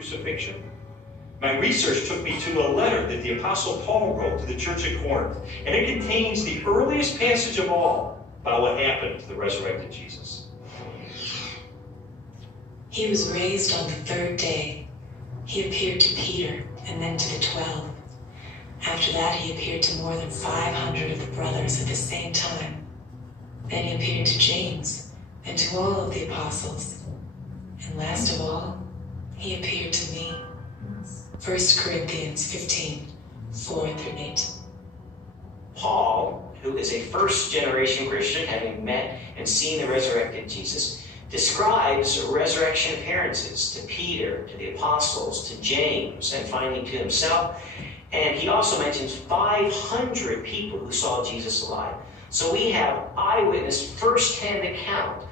crucifixion? My research took me to a letter that the Apostle Paul wrote to the church at Corinth, and it contains the earliest passage of all about what happened to the resurrected Jesus. He was raised on the third day. He appeared to Peter and then to the 12. After that, he appeared to more than 500 of the brothers at the same time. Then he appeared to James and to all of the apostles. And last of all, he appeared to me. 1 Corinthians 15, 4-8. Paul, who is a first-generation Christian, having met and seen the resurrected Jesus, describes resurrection appearances to Peter, to the apostles, to James, and finally to himself. And he also mentions 500 people who saw Jesus alive. So we have eyewitness, first-hand account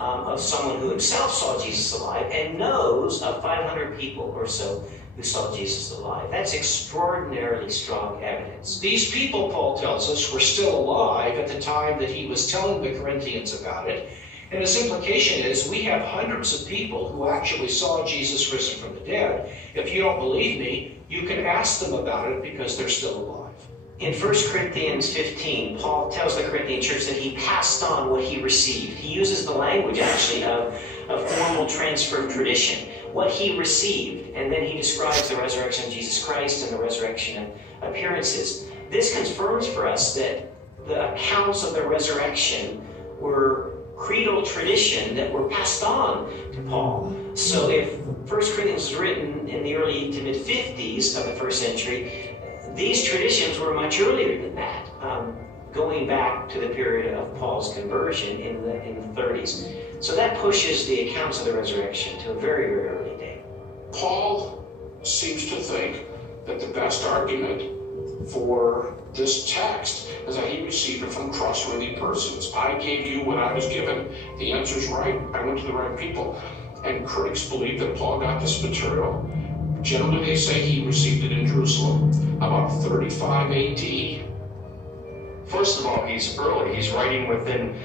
of someone who himself saw Jesus alive and knows of 500 people or so who saw Jesus alive. That's extraordinarily strong evidence. These people, Paul tells us, were still alive at the time that he was telling the Corinthians about it. And his implication is we have hundreds of people who actually saw Jesus risen from the dead. If you don't believe me, you can ask them about it because they're still alive. In 1 Corinthians 15, Paul tells the Corinthian church that he passed on what he received. He uses the language, actually, of formal transfer of tradition. What he received, and then he describes the resurrection of Jesus Christ and the resurrection appearances. This confirms for us that the accounts of the resurrection were creedal tradition that were passed on to Paul. So if 1 Corinthians was written in the early to mid-50s of the first century, these traditions were much earlier than that, going back to the period of Paul's conversion in the 30s. So that pushes the accounts of the resurrection to a very, very early date. Paul seems to think that the best argument for this text is that he received it from trustworthy persons. I gave you what I was given. The answer's right. I went to the right people. And critics believe that Paul got this material. Generally, they say he received it in Jerusalem about 35 AD. First of all, he's early. He's writing within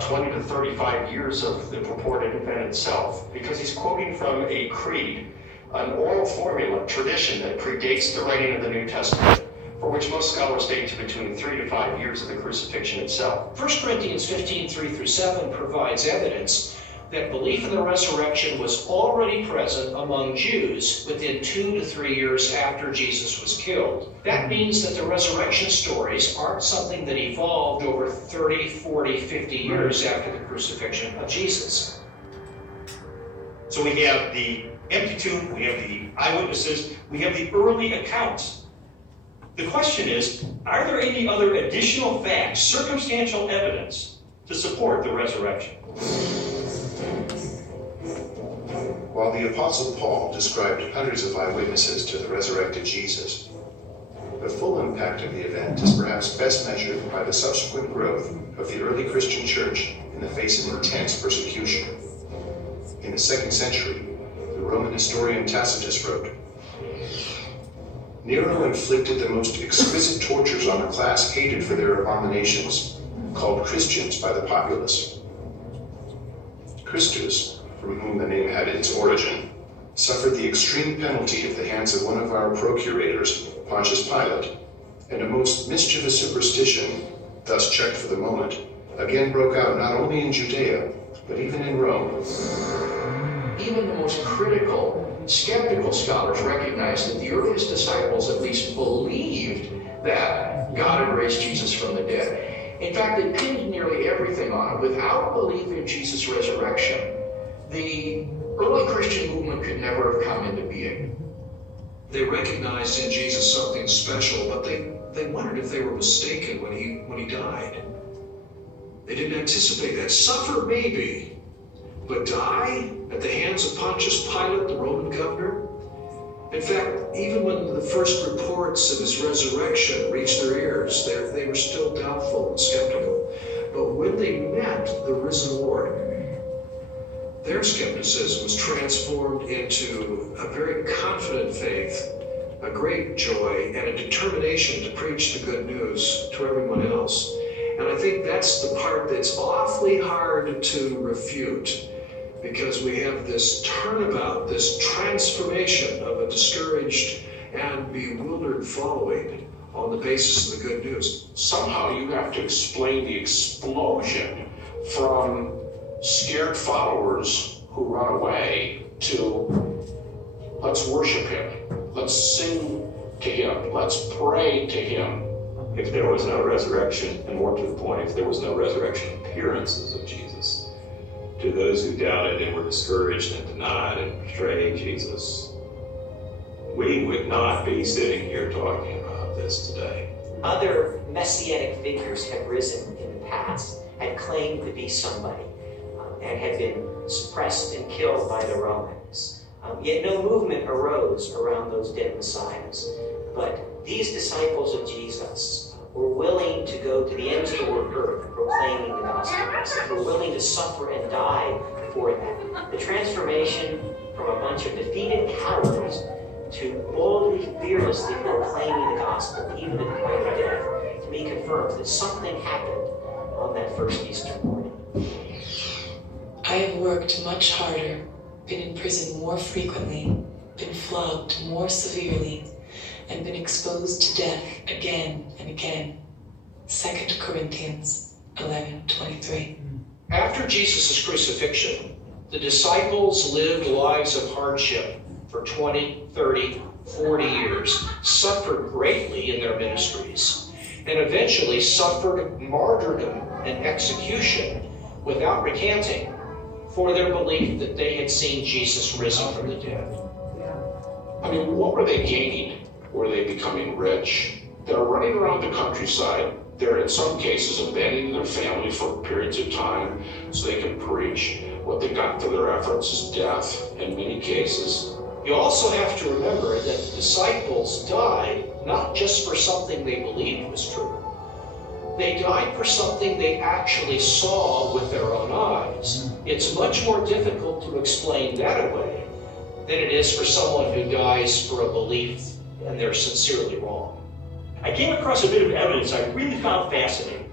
20 to 35 years of the purported event itself, because he's quoting from a creed, an oral formula, tradition that predates the writing of the New Testament, for which most scholars date to between 3 to 5 years of the crucifixion itself. 1 Corinthians 15, 3-7 provides evidence that belief in the resurrection was already present among Jews within 2 to 3 years after Jesus was killed. That means that the resurrection stories aren't something that evolved over 30, 40, 50 years after the crucifixion of Jesus. So we have the empty tomb, we have the eyewitnesses, we have the early accounts. The question is, are there any other additional facts, circumstantial evidence, to support the resurrection? While the Apostle Paul described hundreds of eyewitnesses to the resurrected Jesus, the full impact of the event is perhaps best measured by the subsequent growth of the early Christian church in the face of intense persecution. In the 2nd century, the Roman historian Tacitus wrote, Nero inflicted the most exquisite tortures on a class hated for their abominations, called Christians by the populace. Christus, from whom the name had its origin, suffered the extreme penalty at the hands of one of our procurators, Pontius Pilate, and a most mischievous superstition, thus checked for the moment, again broke out not only in Judea, but even in Rome. Even the most critical, skeptical scholars recognize that the earliest disciples at least believed that God had raised Jesus from the dead. In fact, they pinned nearly everything on it. Without believing in Jesus' resurrection, the early Christian movement could never have come into being. They recognized in Jesus something special, but they wondered if they were mistaken when he died. They didn't anticipate that. Suffer maybe, but die at the hands of Pontius Pilate, the Roman governor? In fact, even when the first reports of his resurrection reached their ears, they were still doubtful and skeptical. But when they met the risen Lord, their skepticism was transformed into a very confident faith, a great joy, and a determination to preach the good news to everyone else. And I think that's the part that's awfully hard to refute, because we have this turnabout, this transformation of a discouraged and bewildered following on the basis of the good news. Somehow you have to explain the explosion from scared followers who run away to let's worship him, let's sing to him, let's pray to him. If there was no resurrection, and more to the point, if there was no resurrection appearances of Jesus, to those who doubted and were discouraged and denied and betrayed Jesus, we would not be sitting here talking about this today. Other messianic figures have risen in the past, had claimed to be somebody, and had been suppressed and killed by the Romans. Yet no movement arose around those dead messiahs. But these disciples of Jesus were willing to go to the ends of the earth proclaiming the gospel. Were willing to suffer and die for that. The transformation from a bunch of defeated cowards to boldly, fearlessly proclaiming the gospel, even to the point of death, to be confirmed that something happened on that first Easter morning. I have worked much harder, been in prison more frequently, been flogged more severely, and been exposed to death again and again. 2 Corinthians 11:23. After Jesus' crucifixion, the disciples lived lives of hardship for 20, 30, 40 years, suffered greatly in their ministries, and eventually suffered martyrdom and execution without recanting for their belief that they had seen Jesus risen from the dead. I mean, what were they gaining? Were they becoming rich? They're running around the countryside. They're in some cases abandoning their family for periods of time so they can preach. What they got for their efforts is death in many cases. You also have to remember that the disciples died not just for something they believed was true. They died for something they actually saw with their own eyes. It's much more difficult to explain that away than it is for someone who dies for a belief and they're sincerely wrong. I came across a bit of evidence I really found fascinating.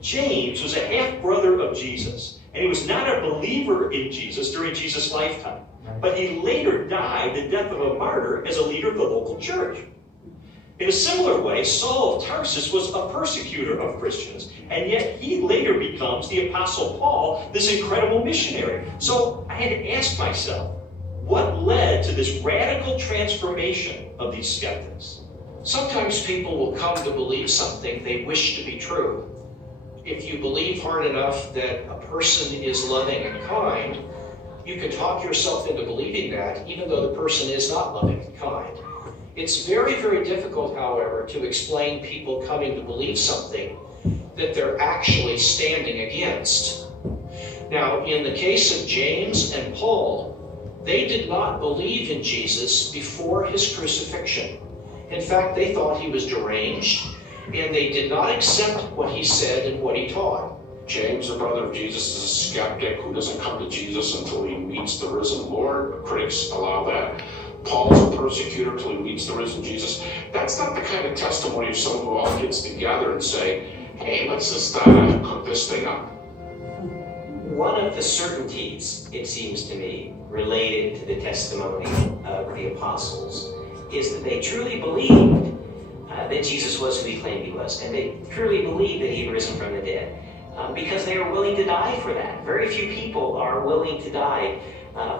James was a half-brother of Jesus, and he was not a believer in Jesus during Jesus' lifetime. But he later died the death of a martyr as a leader of the local church. In a similar way, Saul of Tarsus was a persecutor of Christians, and yet he later becomes the Apostle Paul, this incredible missionary. So I had to ask myself, what led to this radical transformation of these skeptics? Sometimes people will come to believe something they wish to be true. If you believe hard enough that a person is loving and kind, you can talk yourself into believing that, even though the person is not loving and kind. It's very, very difficult, however, to explain people coming to believe something that they're actually standing against. Now, in the case of James and Paul, they did not believe in Jesus before his crucifixion. In fact, they thought he was deranged, and they did not accept what he said and what he taught. James, the brother of Jesus, is a skeptic who doesn't come to Jesus until he meets the risen Lord. Critics allow that. Paul's a persecutor until he meets the risen Jesus. That's not the kind of testimony of someone who all gets together and say, hey, let's just cook this thing up. One of the certainties, it seems to me, related to the testimony of the apostles is that they truly believed that Jesus was who he claimed he was, and they truly believed that he had risen from the dead, because they were willing to die for that. Very few people are willing to die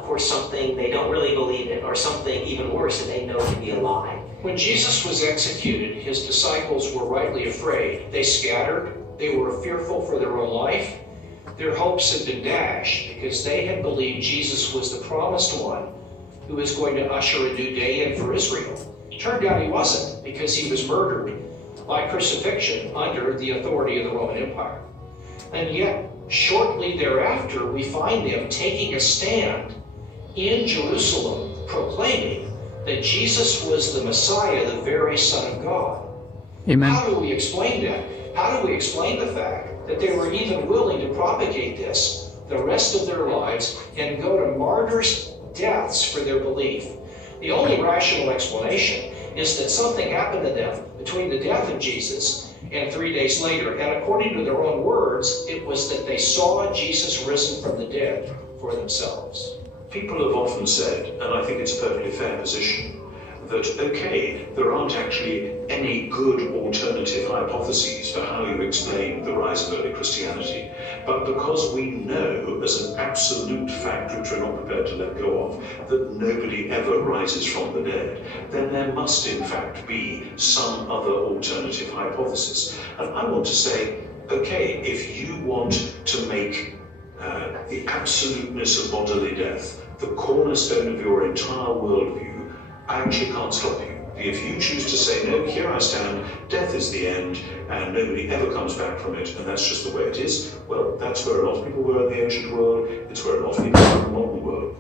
for something they don't really believe in, or something even worse that they know to be a lie. When Jesus was executed, his disciples were rightly afraid. They scattered. They were fearful for their own life. Their hopes had been dashed because they had believed Jesus was the promised one who was going to usher a new day in for Israel. It turned out he wasn't, because he was murdered by crucifixion under the authority of the Roman Empire. And yet, shortly thereafter, we find them taking a stand in Jerusalem, proclaiming that Jesus was the Messiah, the very Son of God. Amen. How do we explain that? How do we explain the fact that they were even willing to propagate this the rest of their lives and go to martyrs' deaths for their belief? The only rational explanation is that something happened to them between the death of Jesus and 3 days later, and according to their own words, it was that they saw Jesus risen from the dead. for themselves. People have often said, and I think it's a perfectly fair position, that, okay, there aren't actually any good alternative hypotheses for how you explain the rise of early Christianity, but because we know as an absolute fact, which we're not prepared to let go of, that nobody ever rises from the dead, then there must in fact be some other alternative hypothesis. And I want to say, okay, if you want to make the absoluteness of bodily death the cornerstone of your entire worldview, I actually can't stop you. If you choose to say, no, here I stand, death is the end, and nobody ever comes back from it, and that's just the way it is, well, that's where a lot of people were in the ancient world, it's where a lot of people are in the modern world.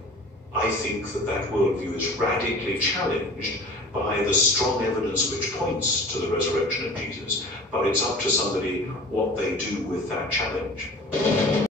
I think that that worldview is radically challenged by the strong evidence which points to the resurrection of Jesus, but it's up to somebody what they do with that challenge.